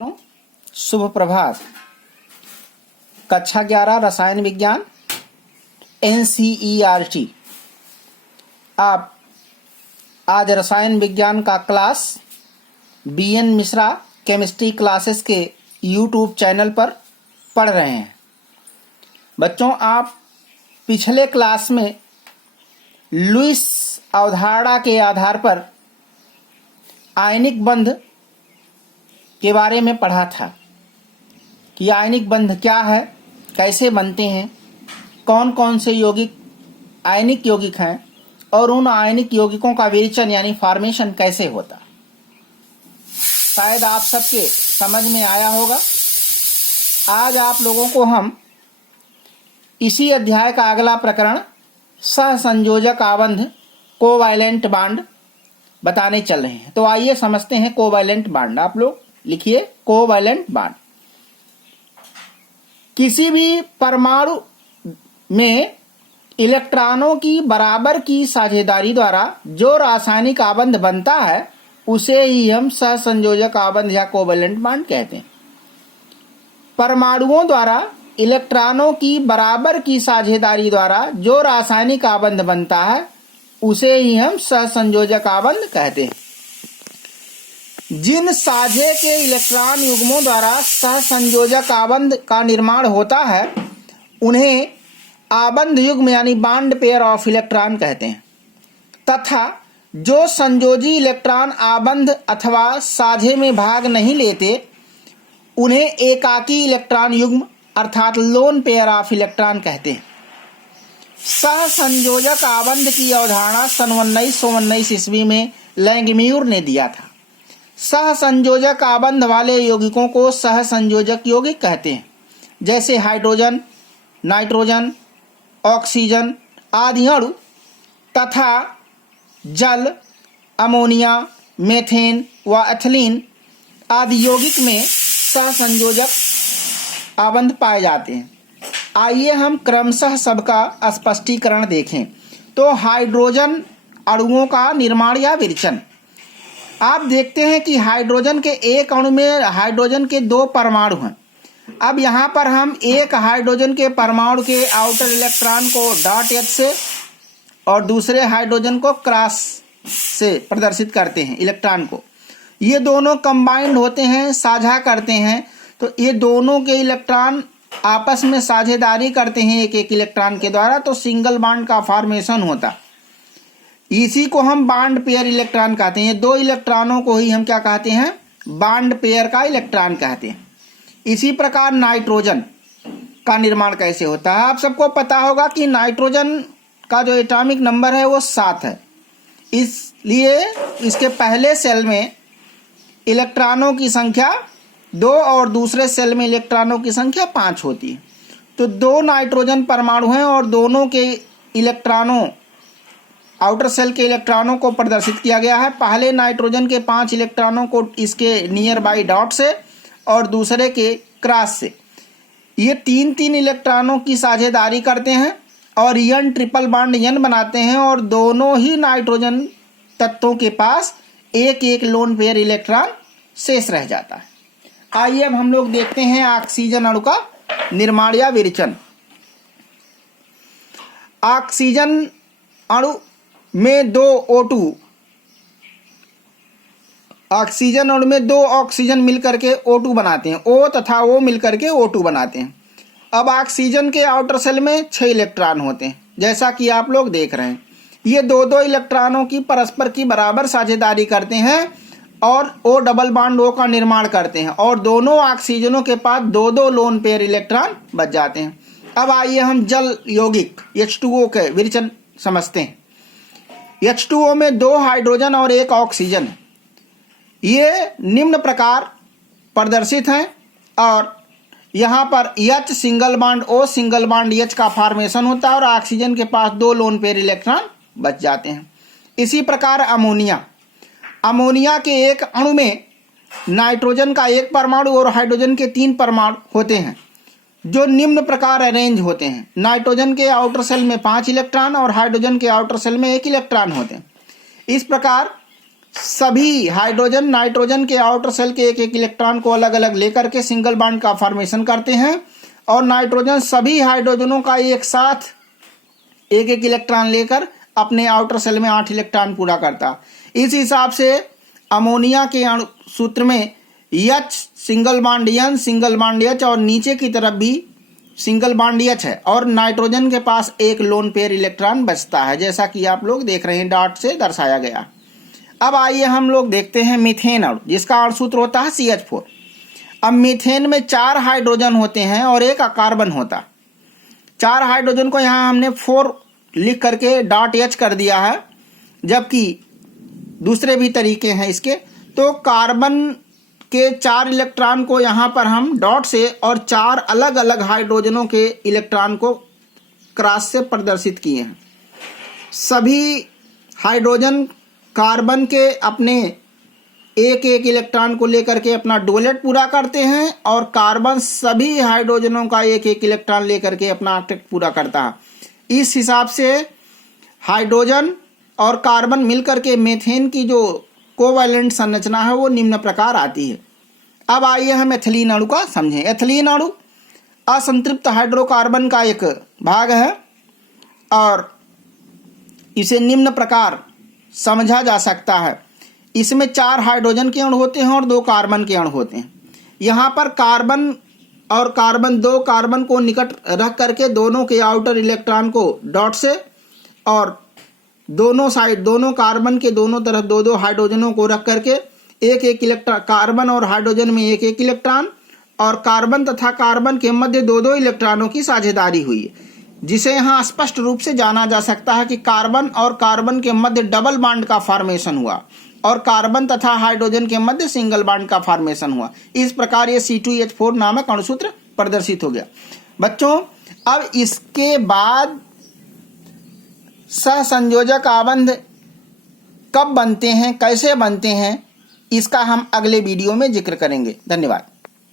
शुभ प्रभात। कक्षा 11 रसायन विज्ञान NCERT। आप आज रसायन विज्ञान का class BN Mishra chemistry classes के YouTube चैनल पर पढ़ रहे हैं। बच्चों, आप पिछले क्लास में लुईस अवधारणा के आधार पर आयनिक बंध के बारे में पढ़ा था कि आयनिक बंध क्या है, कैसे बनते हैं, कौन कौन से यौगिक आयनिक यौगिक हैं और उन आयनिक यौगिकों का विरेचन यानी फॉर्मेशन कैसे होता। शायद आप सबके समझ में आया होगा। आज आप लोगों को हम इसी अध्याय का अगला प्रकरण सहसंयोजक आबंध कोवैलेंट बॉन्ड बताने चल रहे हैं। तो आइए समझते हैं कोवैलेंट बॉन्ड। आप लोग लिखिए कोवैलेंट बॉन्ड। किसी भी परमाणु में इलेक्ट्रॉनों की बराबर की साझेदारी द्वारा जो रासायनिक आबंध बनता है उसे ही हम सहसंयोजक आबंध या कोवैलेंट बॉन्ड कहते हैं। परमाणुओं द्वारा इलेक्ट्रॉनों की बराबर की साझेदारी द्वारा जो रासायनिक आबंध बनता है उसे ही हम सहसंयोजक आबंध कहते हैं। जिन साझे के इलेक्ट्रॉन युग्मों द्वारा सहसंयोजक आबंध का निर्माण होता है उन्हें आबंध युग्म यानी बॉन्ड पेयर ऑफ इलेक्ट्रॉन कहते हैं, तथा जो संयोजी इलेक्ट्रॉन आबंध अथवा साझे में भाग नहीं लेते उन्हें एकाकी इलेक्ट्रॉन युग्म अर्थात लोन पेयर ऑफ इलेक्ट्रॉन कहते हैं। सहसंयोजक आबंध की अवधारणा सन 1919 ईस्वी में लैंगम्यूर ने दिया था। सहसंयोजक आबंध वाले यौगिकों को सहसंयोजक यौगिक कहते हैं, जैसे हाइड्रोजन, नाइट्रोजन, ऑक्सीजन आदि अणु तथा जल, अमोनिया, मेथेन व एथिलीन आदि यौगिक में सहसंयोजक आबंध पाए जाते हैं। आइए हम क्रमशः सबका स्पष्टीकरण देखें। तो हाइड्रोजन अणुओं का निर्माण या विरेचन। आप देखते हैं कि हाइड्रोजन के एक अणु में हाइड्रोजन के 2 परमाणु हैं। अब यहाँ पर हम एक हाइड्रोजन के परमाणु के outer electron co dot H से और दूसरे हाइड्रोजन को क्रॉस से प्रदर्शित करते हैं इलेक्ट्रॉन को। ये दोनों कंबाइंड होते हैं, साझा करते हैं। तो ये दोनों के इलेक्ट्रॉन आपस में साझेदारी करते हैं एक एक इलेक्ट्रॉन के द्वारा, तो सिंगल बॉन्ड का फॉर्मेशन होता। इसी को हम बॉन्ड पेयर इलेक्ट्रॉन कहते हैं। 2 इलेक्ट्रॉनों को ही हम क्या कहते हैं? बॉन्ड पेयर का इलेक्ट्रॉन कहते हैं। इसी प्रकार नाइट्रोजन का निर्माण कैसे होता है? आप सबको पता होगा कि नाइट्रोजन का जो एटॉमिक नंबर है वो 7 है। इसलिए इसके पहले सेल में इलेक्ट्रॉनों की संख्या 2 और दूसरे सेल में इलेक्ट्रॉनों की संख्या 5 होती है। तो 2 नाइट्रोजन परमाणु हैं और दोनों के इलेक्ट्रॉनों आउटर सेल के इलेक्ट्रॉनों को प्रदर्शित किया गया है। पहले नाइट्रोजन के 5 इलेक्ट्रॉनों को इसके नियर बाई डॉट से और दूसरे के क्रॉस से। ये 3-3 इलेक्ट्रॉनों की साझेदारी करते हैं और यन ट्रिपल बॉन्ड यन बनाते हैं और दोनों ही नाइट्रोजन तत्वों के पास एक एक लोन पेयर इलेक्ट्रॉन शेष रह जाता है। आइए अब हम लोग देखते हैं ऑक्सीजन अणु का निर्माण या विरेचन। ऑक्सीजन अणु में 2 O2 ऑक्सीजन अणु में 2 ऑक्सीजन मिलकर के O2 बनाते हैं। O तथा O मिलकर के O2 बनाते हैं। अब ऑक्सीजन के आउटर सेल में 6 इलेक्ट्रॉन होते हैं, जैसा कि आप लोग देख रहे हैं। ये 2-2 इलेक्ट्रॉनों की परस्पर की बराबर साझेदारी करते हैं और O डबल बॉन्ड O का निर्माण करते हैं और दोनों ऑक्सीजनों के पास 2-2 लोन पेयर इलेक्ट्रॉन बच जाते हैं। अब आइए हम जल यौगिक H2O के विरेचन समझते हैं। H2O में 2 हाइड्रोजन और 1 ऑक्सीजन है। ये निम्न प्रकार प्रदर्शित हैं और यहाँ पर H single bond O single bond H का फॉर्मेशन होता है और ऑक्सीजन के पास 2 लोन पेयर इलेक्ट्रॉन बच जाते हैं। इसी प्रकार अमोनिया के एक अणु में नाइट्रोजन का 1 परमाणु और हाइड्रोजन के 3 परमाणु होते हैं, जो निम्न प्रकार अरेंज होते हैं। नाइट्रोजन के आउटर सेल में 5 इलेक्ट्रॉन और हाइड्रोजन के आउटर सेल में 1 इलेक्ट्रॉन होते हैं। इस प्रकार सभी हाइड्रोजन नाइट्रोजन के आउटर शेल के एक एक इलेक्ट्रॉन को अलग अलग लेकर के सिंगल बॉन्ड का फॉर्मेशन करते हैं, और नाइट्रोजन सभी हाइड्रोजनों का एक साथ एक एक इलेक्ट्रॉन लेकर अपने आउटर शेल में 8 इलेक्ट्रॉन पूरा करता। इस हिसाब से अमोनिया के सूत्र में H single bond N single bond H और नीचे की तरफ भी सिंगल बॉन्ड H है, और नाइट्रोजन के पास एक लोन पेयर इलेक्ट्रॉन बचता है, जैसा कि आप लोग देख रहे हैं डॉट से दर्शाया गया। अब आइए हम लोग देखते हैं मीथेन अणु, जिसका अणुसूत्र होता है CH4। अब मीथेन में 4 हाइड्रोजन होते हैं और एक कार्बन होता। 4 हाइड्रोजन को यहाँ हमने 4 लिख करके डॉट H कर दिया है, जबकि दूसरे भी तरीके हैं इसके। तो कार्बन के 4 इलेक्ट्रॉन को यहाँ पर हम डॉट से और 4 अलग अलग हाइड्रोजनों के इलेक्ट्रॉन को क्रॉस से प्रदर्शित किए हैं। सभी हाइड्रोजन कार्बन के अपने एक एक इलेक्ट्रॉन को लेकर के अपना डुएलेट पूरा करते हैं, और कार्बन सभी हाइड्रोजनों का एक एक इलेक्ट्रॉन लेकर के अपना ऑक्टेट पूरा करता है। इस हिसाब से हाइड्रोजन और कार्बन मिलकर के मीथेन की जो कोवैलेंट संरचना है वो निम्न प्रकार आती है। अब आइए हम एथिलीन अणु का समझें। एथिलीन अणु असंतृप्त हाइड्रोकार्बन का एक भाग है, और इसे निम्न प्रकार समझा जा सकता है। इसमें 4 हाइड्रोजन के अणु होते हैं और 2 कार्बन के अणु होते हैं। यहाँ पर कार्बन और कार्बन 2 कार्बन को निकट रख करके दोनों के आउटर इलेक्ट्रॉन को डॉट से, और दोनों साइड दोनों कार्बन के दोनों तरफ 2-2 हाइड्रोजनों को रख करके एक एक इलेक्ट्रॉन, कार्बन और हाइड्रोजन में एक एक इलेक्ट्रॉन, और कार्बन तथा कार्बन के मध्य 2-2 इलेक्ट्रॉनों की साझेदारी हुई है, जिसे यहाँ स्पष्ट रूप से जाना जा सकता है कि कार्बन और कार्बन के मध्य डबल बॉन्ड का फॉर्मेशन हुआ, और कार्बन तथा हाइड्रोजन के मध्य सिंगल बॉन्ड का फॉर्मेशन हुआ। इस प्रकार ये C2H4 नामक अणुसूत्र प्रदर्शित हो गया। बच्चों, अब इसके बाद सहसंयोजक आबंध कब बनते हैं, कैसे बनते हैं, इसका हम अगले वीडियो में जिक्र करेंगे। धन्यवाद।